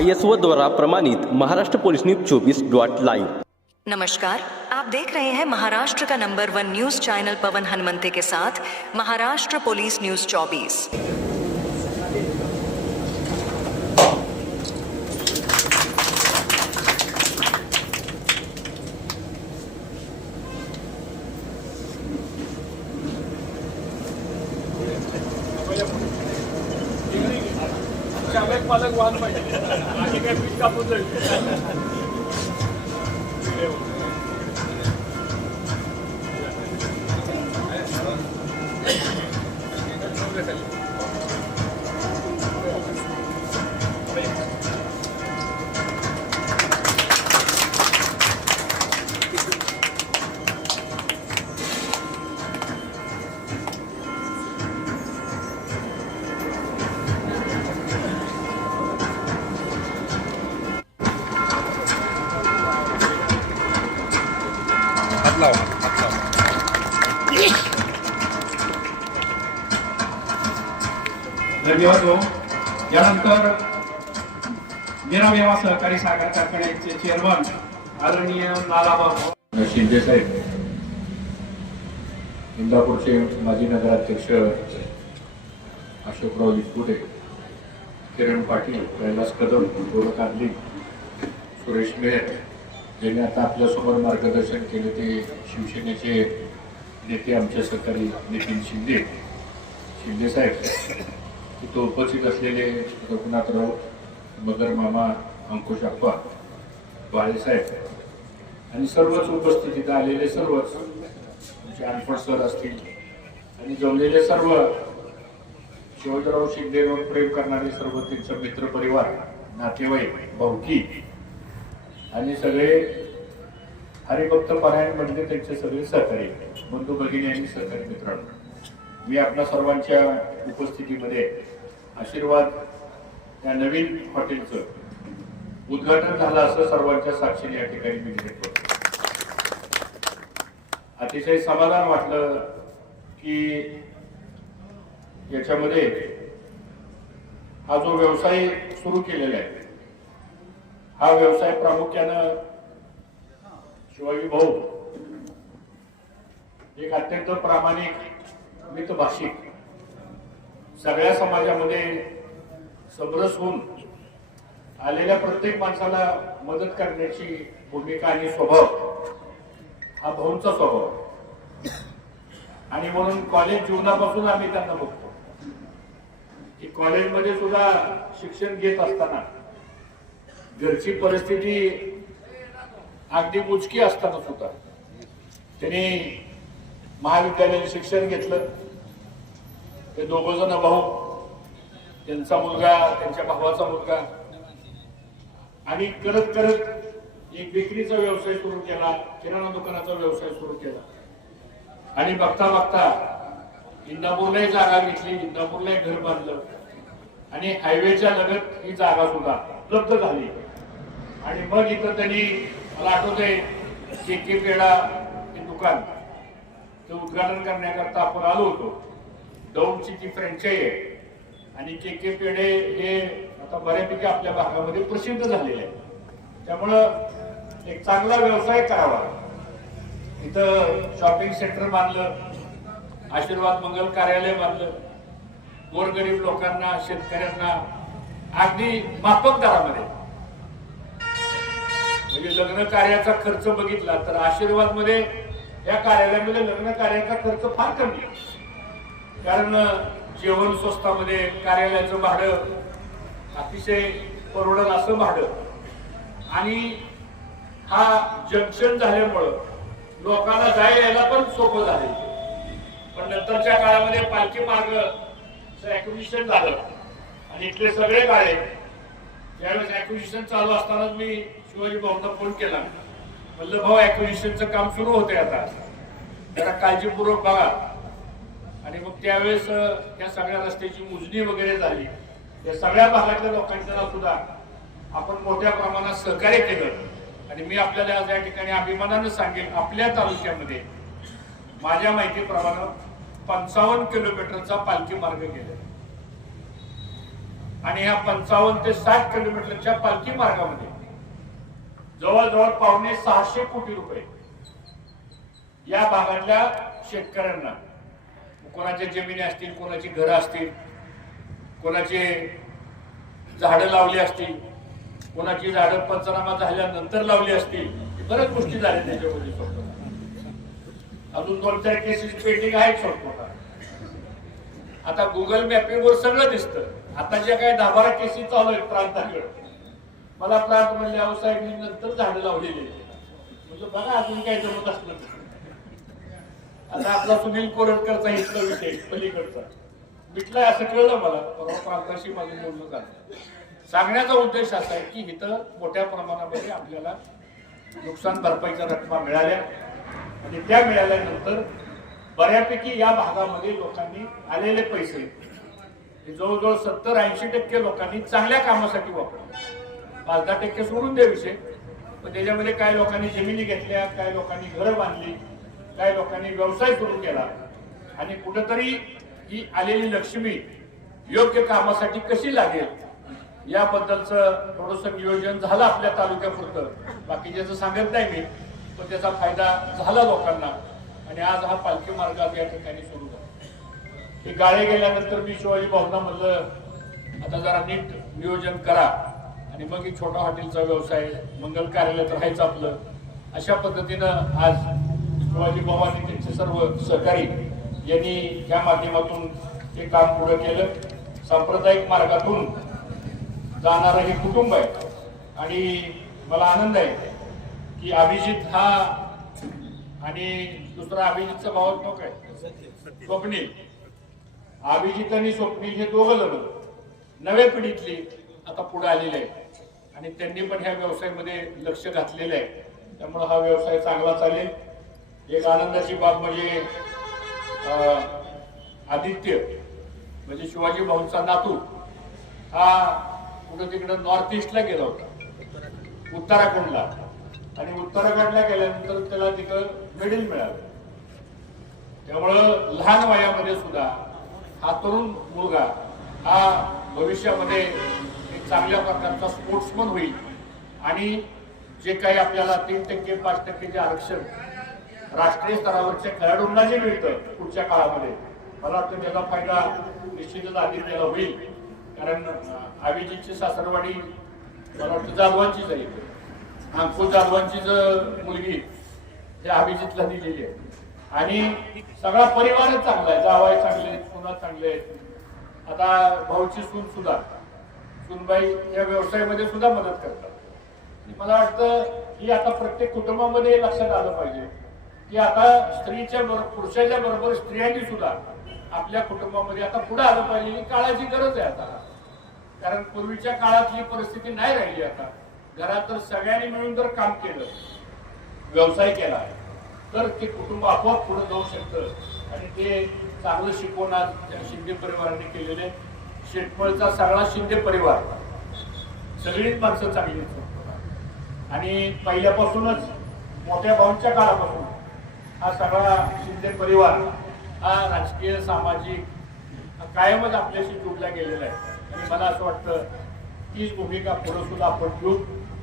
I S O द्वारा प्रमाणित Maharashtra police news चौबीस डॉट लाइव। नमस्कार, आप देख रहे हैं महाराष्ट्र का number one news channel Pavan Hanumante के साथ महाराष्ट्र पुलिस न्यूज़ 24 पालक वाहन पाहिजे. आणि काय पीठ कापून जाईल. निरावेवा सहकारी साखर कारखान्याचे चेअरमन आदरणीय लालाभाऊ शिंदे साहेब इंदापूरचे माजी नगराध्यक्ष अशोकराव विस्पुटे किरण पाटील कैलास कदम गोरख सुरेश मेहर ज्यांनी आता आपल्यासमोर मार्गदर्शन केले ते शिवसेनेचे नेते आमचे सहकारी नितीन शिंदे. शिंदे साहेब तिथं उपस्थित असलेले रघुनाथ राऊत मगर मामा अंकुश अप्पा बाळेसाहेब आणि सर्वच उपस्थितीत आलेले सर्वच आमचे अनपड सर असतील आणि जमलेले सर्व शिवाजीराव शिंदेवर प्रेम करणारे सर्व त्यांचा मित्रपरिवार नातेवाईक भाऊकी आणि सगळे हरिभक्त पारायण म्हणजे त्यांचे सगळे सहकारी बंधू भगिनी आणि सहकारी मित्रांनो. मी आपल्या सर्वांच्या उपस्थितीमध्ये आशीर्वाद या नवीन हॉटेलचं उद्घाटन झालं असं सर्वांच्या साक्षीने या ठिकाणी मी घेतो अतिशय समाधान वाटलं की याच्यामध्ये हा जो व्यवसाय सुरू केलेला आहे हा व्यवसाय प्रामुख्यानं शिवाजी भाऊ एक अत्यंत प्रामाणिक मितभाषिक सगळ्या समाजामध्ये समरस होऊन आलेल्या प्रत्येक माणसाला मदत करण्याची भूमिका आणि स्वभाव हा भाऊंचा स्वभाव. आणि म्हणून कॉलेज जीवनापासून आम्ही त्यांना बघतो. की कॉलेजमध्ये सुद्धा शिक्षण घेत असताना घरची परिस्थिती अगदी मुचकी असताना सुद्धा त्यांनी महाविद्यालयात शिक्षण घेतलं. ते दोघ जण भाऊ त्यांचा मुलगा त्यांच्या भावाचा मुलगा. आणि करत करत एक विक्रीचा व्यवसाय सुरू केला किराणा दुकानाचा व्यवसाय सुरू केला. आणि बघता बघता इंदापूरला जागा घेतली इंदापूरला घर बांधलं. आणि हायवेच्या लगत ही जागा सुद्धा उपलब्ध झाली. आणि मग इथं त्यांनी मला आठवतंय के के पेडा हे दुकान ते उद्घाटन करण्याकरता आपण आलो होतो. दौडची ती फ्रँचाईज आहे. आणि के के पेढे हे आता बऱ्यापैकी आपल्या भागामध्ये प्रसिद्ध झालेले आहे त्यामुळं एक चांगला व्यवसाय करावा. इथं शॉपिंग सेंटर बांधलं आशीर्वाद मंगल कार्यालय बांधलं गोरगरीब लोकांना शेतकऱ्यांना अगदी माफक दरामध्ये. म्हणजे लग्न कार्याचा खर्च बघितला तर आशीर्वादमध्ये या कार्यालयामध्ये लग्न कार्याचा खर्च फार कमी आहे. कारण जेवण स्वस्तामध्ये कार्यालयाचं भाडं अतिशय परवडल असं भाडं. आणि हा जंक्शन झाल्यामुळं लोकांना जाय यायला पण सोपं झाले पण नंतरच्या काळामध्ये पालखी मार्ग ऍक्विजिशन झालं. आणि इथले सगळे गाळे ज्यावेळेस ऍक्विजिशन चालू असतानाच मी शिवाजी भाऊंना फोन केला. म्हणलं भाऊ ऍक्विजिशनचं काम सुरू होते आता. जरा काळजीपूर्वक बघा. आणि मग त्यावेळेस या त्या सगळ्या रस्त्याची मोजणी वगैरे झाली. या सगळ्या भागातल्या लोकांच्या सुद्धा आपण मोठ्या प्रमाणात सहकार्य केलं. आणि मी आपल्याला आज या ठिकाणी अभिमानानं सांगेन आपल्या तालुक्यामध्ये माझ्या माहितीप्रमाणे पंचावन्न किलोमीटरचा पालखी मार्ग गेला आणि ह्या पंचावन्न ते साठ किलोमीटरच्या पालखी मार्गामध्ये जवळजवळ पावणे सहाशे कोटी रुपये या भागातल्या शेतकऱ्यांना कोणाच्या जमिनी असतील कोणाची घरं असतील कोणाचे झाडं लावली असतील कोणाची झाडं पंचनामा झाल्यानंतर लावली असतील बऱ्याच गोष्टी झाल्या त्याच्यामध्ये अजून दोन चार केसेस पेंडिंग आहेत सोडतो आता गुगल मॅपिंगवर सगळं दिसतं. आता ज्या काही दहा बारा केसेस चालू आहेत प्रांताकडे. मला प्रांत म्हणले अहो साहेब मी नंतर झाडं लावलेली म्हणजे बघा अजून काय जमत असलं तर. आता आपला सुनील कोरटकरचा इथला विषय पलीकडचा. मिटलाय असं कळलं मला परवा प्रांताशी माझं बोलणं झालं. सांगण्याचा उद्देश असा आहे की इथं मोठ्या प्रमाणामध्ये आपल्याला नुकसान भरपाईच्या रकमा मिळाल्या. आणि त्या मिळाल्यानंतर बऱ्यापैकी या भागामध्ये लोकांनी आलेले पैसे हे जवळजवळ सत्तर ऐंशी टक्के लोकांनी चांगल्या कामासाठी वापरले. पाच दहा टक्के सोडून दे विषय. पण त्याच्यामध्ये काही लोकांनी जमिनी घेतल्या काही लोकांनी घरं बांधली काही लोकांनी व्यवसाय सुरू केला. आणि कुठंतरी ही आलेली लक्ष्मी योग्य कामासाठी कशी लागेल याबद्दलचं थोडस नियोजन झालं आपल्या तालुक्यापुरतं. बाकीच्याचं सांगत नाही मी पण त्याचा फायदा झाला लोकांना. आणि आज हा पालखी मार्ग या ठिकाणी सुरू झाला. हे गाळे गेल्यानंतर मी शिवाजी भावना म्हणलं आता जरा नीट नियोजन करा. आणि मग ही छोटा हॉटेलचा व्यवसाय मंगल कार्यालयात राहायचं आपलं. अशा पद्धतीनं आज शिवाजी भाऊ आणि त्यांचे सर्व सहकारी यांनी या माध्यमातून हे काम पुढे केलं. सांप्रदायिक मार्गातून जाणारं हे कुटुंब आहे. आणि मला आनंद आहे की अभिजित हा आणि दुसरा अभिजितचा भावात्मक आहे काय? स्वप्नील. अभिजित आणि स्वप्नील हे दोघं जण नव्या पिढीतली आता पुढे आलेले आहेत. आणि त्यांनी पण ह्या व्यवसायामध्ये लक्ष घातलेलं आहे. त्यामुळे हा व्यवसाय चांगला चालेल. एक आनंदाची बाब म्हणजे अं, आदित्य म्हणजे शिवाजी भाऊंचा नातू हा कुठं तिकडं नॉर्थ ईस्टला गेला होता. उत्तराखंडला. आणि उत्तराखंडला गेल्यानंतर त्याला तिकडं मेडल मिळालं. त्यामुळं लहान वयामध्ये सुद्धा हा तरुण मुलगा हा भविष्यामध्ये एक चांगल्या प्रकारचा स्पोर्ट्समन होईल. आणि जे काही आपल्याला तीन टक्के पाच टक्के जे आरक्षण राष्ट्रीय स्तरावरच्या खेळाडूंना जे मिळतं पुढच्या काळामध्ये मला वाटतं त्याचा फायदा निश्चितच आदित्यला होईल. कारण आविजीची सासरवाडी मला वाटतं जाधवांचीच आहे. अंकुश जाधवांचीच जर मुलगी हे अभिजितला दिलेली आहे. आणि सगळा परिवारच चांगला आहे. जावाय चांगले सुना चांगले आहेत. आता भाऊची सून सुद्धा सुनबाई या व्यवसायामध्ये सुद्धा मदत करतात. मला वाटतं ही आता प्रत्येक कुटुंबामध्ये लक्षात आलं पाहिजे. की आता स्त्रीच्या बरोबर पुरुषाच्या बरोबर स्त्रियांनी सुद्धा आपल्या कुटुंबामध्ये आता पुढे आलं पाहिजे ही काळाची गरज आहे आता. कारण पूर्वीच्या काळातली परिस्थिती नाही राहिली आता. घरात तर सगळ्यांनी मिळून जर काम केलं व्यवसाय केला तर ते कुटुंब आपोआप पुढे जाऊ शकतं. आणि ते चांगलं शिकवून आज त्या शिंदे परिवाराने केलेले शेटफळचा सगळा शिंदे परिवार. सगळीच माणसं चांगली आणि पहिल्यापासूनच मोठ्या भाऊंच्या काळापासून हा सगळा शिंदे परिवार हा राजकीय सामाजिक कायमच आपल्याशी जोडला गेलेला आहे. आणि मला असं वाटतं तीच भूमिका पुढे सुद्धा आपण घेऊ.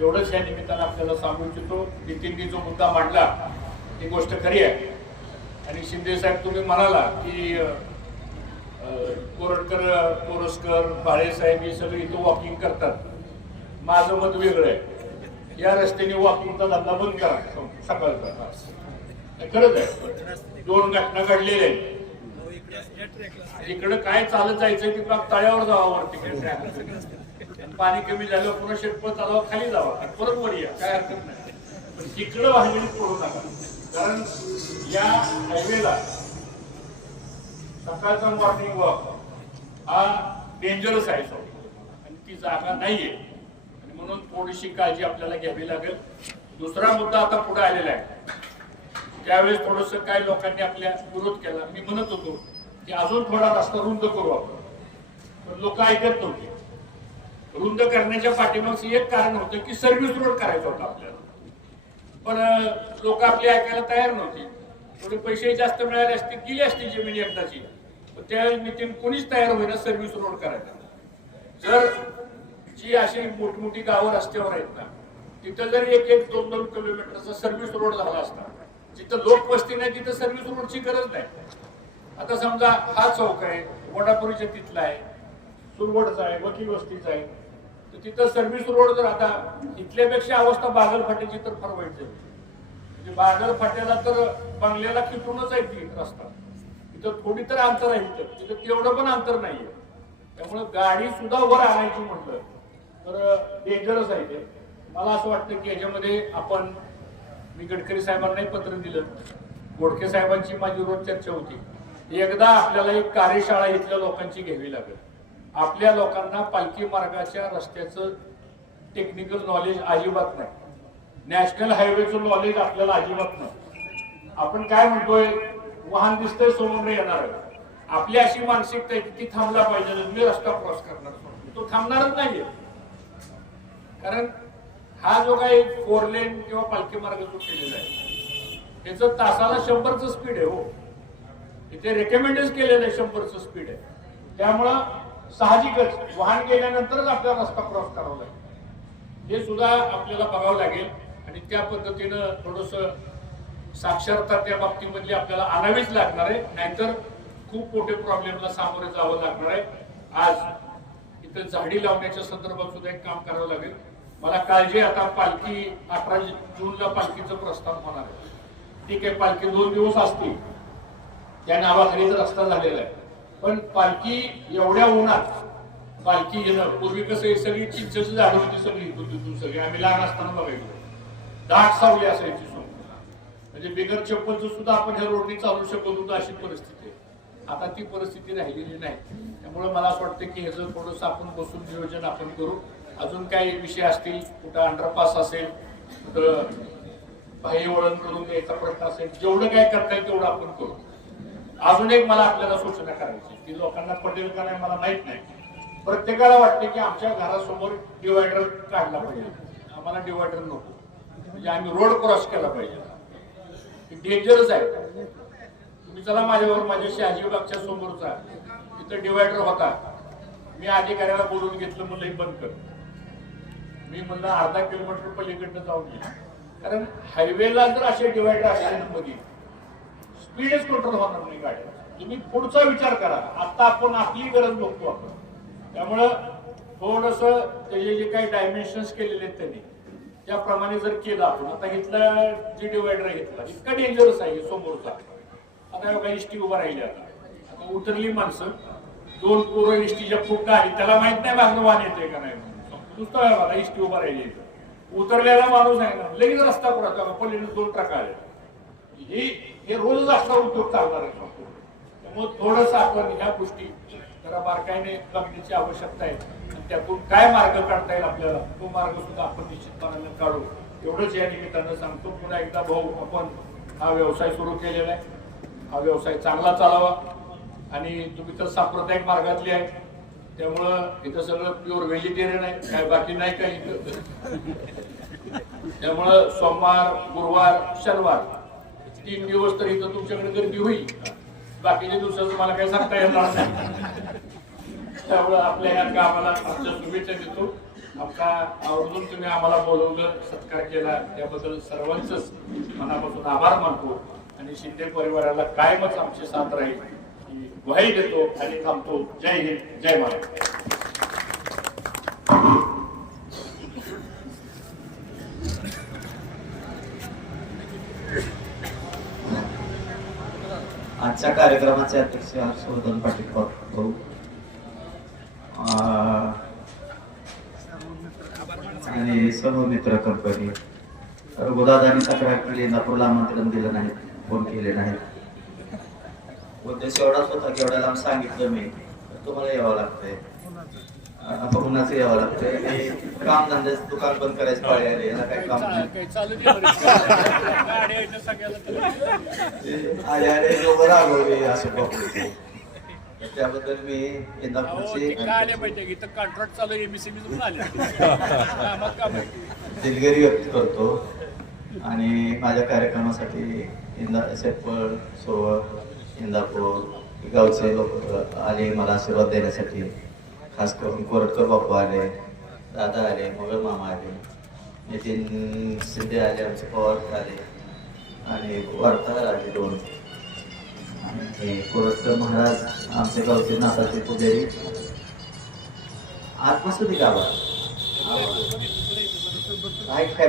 एवढंच या निमित्तानं आपल्याला सांगू इच्छितो नितीननी जो मुद्दा मांडला ती गोष्ट खरी आहे. आणि शिंदे साहेब तुम्ही म्हणाला की कोरडकर कोरटकर कोरसकर बाळेसाहेब हे सगळे इथं वॉकिंग करतात. माझं मत वेगळं आहे. या रस्त्याने वॉकिंगचा धंदा बंद करा. सकाळचा. खरंच आहे. दोन घटना घडलेल्या आहेत. इकडं काय चालत जायचं की बाग तळ्यावर जावा वरती पाणी कमी झालं पुन्हा शेतपळ चालावा खाली जावं. परत वर या काय हरकत नाही. पण तिकडं वाहिनी पडू नका कारण या हायवेला सकाळचा मॉर्निंग वॉक हा डेंजरस आहे सो आणि ती जागा नाहीये. आणि म्हणून थोडीशी काळजी आपल्याला घ्यावी लागेल. दुसरा मुद्दा आता पुढे आलेला आहे. त्यावेळेस थोडस काही लोकांनी आपल्या विरोध केला. मी म्हणत होतो की अजून थोडा रस्ता रुंद करू आपण. पण लोक ऐकत नव्हते. रुंद करण्याच्या पाठीमागचं एक कारण होतं की सर्व्हिस रोड करायचा होता आपल्याला. पण लोक आपली ऐकायला तयार नव्हती. थोडे पैसे जास्त मिळाले असते गेले असते जमीन एकदाची. पण त्यावेळेस नितीन कोणीच तयार होईना सर्व्हिस रोड करायला. जर जी अशी मोठमोठी गावं रस्त्यावर आहेत ना तिथं जर एक एक दोन दोन किलोमीटरचा सर्व्हिस रोड झाला असता जिथं लोकवस्ती नाही तिथं सर्व्हिस रोडची गरज नाही. आता समजा हा चौक आहे वडापुरीच्या तिथला आहे सुरवडचा आहे वकील वस्तीचा आहे तर तिथं सर्व्हिस रोड जर आता इथल्यापेक्षा अवस्था बागलफाट्याची तर फार वाईट झाली. म्हणजे बागलफाट्याला तर बंगल्याला खिटूनच आहे ती रस्ता. तिथं थोडी तर अंतर आहे इथं. तिथं तेवढं पण अंतर नाहीये. त्यामुळे गाडी सुद्धा वर आणायची म्हटलं तर डेंजरस आहे ते. मला असं वाटतं की याच्यामध्ये आपण मी गडकरी साहेबांनाही पत्र दिलं. गोडके साहेबांची माझी रोज चर्चा होती. एकदा आपल्याला एक कार्यशाळा इथल्या लोकांची घ्यावी लागेल. आपल्या लोकांना पालखी मार्गाच्या रस्त्याचं टेक्निकल नॉलेज अजिबात नाही. नॅशनल हायवेचं नॉलेज आपल्याला अजिबात नाही. आपण काय म्हणतोय? वाहन दिसतंय समोर येणार. आपली अशी मानसिकता आहे की ती थांबला पाहिजे. मी रस्ता क्रॉस करणार तो थांबणारच नाहीये. कारण हा जो काही फोर लेन किंवा पालखी मार्ग जो केलेला आहे त्याचं तासाला शंभरचं स्पीड आहे हो. इथे रेकमेंडच केलेलं आहे शंभरचं स्पीड आहे. त्यामुळं साहजिकच वाहन गेल्यानंतरच आपल्याला रस्ता क्रॉस करावा लागेल. हे सुद्धा आपल्याला बघावं लागेल आणि त्या पद्धतीनं थोडस साक्षरता त्या बाबतीमधली आपल्याला आणावीच लागणार आहे. नाहीतर खूप मोठे प्रॉब्लेमला सामोरे जावं लागणार आहे. आज इथं झाडी लावण्याच्या संदर्भात सुद्धा एक काम करावं लागेल. मला काळजी आता पालखी अठरा जूनला पालखीचं प्रस्थान होणार आहे. ठीक आहे पालखी दोन दिवस असतील. त्या नावाखाली रस्ता झालेला आहे. पण पालखी एवढ्या उन्हात पालखी येणं पूर्वी कसं सगळी चिंचेची झाडं होती सगळी इथून सगळी. आम्ही लहान असताना बघायचो दाट सावली असायची म्हणजे बिगर चप्पलचं सुद्धा आपण ह्या रोडनी चालू शकत होतो अशी परिस्थिती आहे. आता ती परिस्थिती राहिलेली नाही. त्यामुळे मला असं वाटतं की ह्याचं थोडंसं आपण बसून नियोजन आपण करू. अजून काही विषय असतील कुठं अंडरपास असेल कुठं बाह्य वळण करून द्यायचा प्रश्न असेल जेवढं काय करता येईल तेवढं आपण करू. अजून एक मला आपल्याला सूचना करायची की लोकांना पटेल का नाही मला माहीत नाही. प्रत्येकाला वाटते की आमच्या घरासमोर डिवायडर काढला पाहिजे. आम्हाला डिवायडर नको. म्हणजे आम्ही रोड क्रॉस केला पाहिजे. डेंजरच आहे. तुम्ही चला माझ्यावर माझ्याशी अजिबागच्या समोरचा. तिथं डिवायडर होता. मी अधिकाऱ्याला बोलून घेतलं मुलं बंद कर मी म्हणलं अर्धा किलोमीटर पलीकडनं जाऊन येईल कारण हायवेला जर असे डिवायडर असले मध्ये स्पीडच कंट्रोल होणार नाही गाड्या तुम्ही पुढचा विचार करा. आता आपण आपली गरज बघतो आपण. त्यामुळं थोडस त्याचे जे काही डायमेन्शन्स केलेले आहेत त्यांनी त्याप्रमाणे जर केलं आपण. आता इथला जे डिवायडर आहे इथला इतका डेंजरस आहे समोरचा. आता बघा इष्टी उभा राहिली आता. आता उतरली माणसं. दोन पोरं इष्टीच्या फुटका आहेत. त्याला माहीत नाही मागणं वाहन येते का नाही नुसतं मला इष्टी उभा राहिली उतरलेला माणूस आहे ना लगेच रस्ता पुढा पलीकडे दोन ट्रक आले. हे हे रोजच असा उद्योग चालणार आहे त्यामुळे थोडस आपण ह्या गोष्टी जरा बारकाईने कमीची आवश्यकता आहे. आणि त्यातून काय मार्ग काढता येईल आपल्याला तो मार्ग सुद्धा आपण निश्चितपणाने काढू. एवढंच या निमित्तानं सांगतो पुन्हा एकदा भाऊ आपण हा व्यवसाय सुरू केलेला आहे. हा व्यवसाय चांगला चालावा. आणि तुम्ही तर सांप्रदायिक मार्गातले आहे. त्यामुळं इथं सगळं प्युअर व्हेजिटेरियन आहे. काय बाकी नाही काही इथं. त्यामुळं सोमवार गुरुवार शनिवार तीन दिवस तर इथं तुमच्याकडे गर्दी होईल. बाकीच्या दिवसात तुम्हाला काही सांगता येणार नाही. त्यामुळं आपल्या या कामाला आमच्या शुभेच्छा देतो. आमचा आवर्जून तुम्ही आम्हाला बोलवलं सत्कार केला. त्याबद्दल सर्वांचंच मनापासून आभार मानतो. आणि शिंदे परिवाराला कायमच आमची साथ राहील. ही ग्वाही देतो आणि थांबतो. जय हिंद जय महाराष्ट्र आजच्या कार्यक्रमाचे अध्यक्ष हर्षवर्धन पाटील भाऊ. आणि सर्व मित्र कंपनी. रघुदादांनी तक्रार केली नागपूरला आमंत्रण दिलं नाही फोन केले नाहीत. उद्देश एवढाच होता की एवढ्या लांब सांगितलं मी. तुम्हाला यावं लागतंय. अं, यावं लागतंय. काम धंद्याच दुकान बंद करायचं पाळी आले याला काही काम नाही. चालू दे आले लोक रागवले असं बघू त्याबद्दल मी अहो, दिलगिरी व्यक्त करतो आणि माझ्या कार्यक्रमासाठी इंदा सेपळ सोवळ इंदापूर गावचे लोक आले मला आशीर्वाद देण्यासाठी खास करून कोरटकर बापू आले दादा आले मोगल मामा आले नितीन शिंदे आले आमचे पवार आले आणि वार्ताहर आले दोन आणि कोरटकर महाराज आमच्या गावचे नाताचे पुजारी आत्मस्तुती गावात काय काय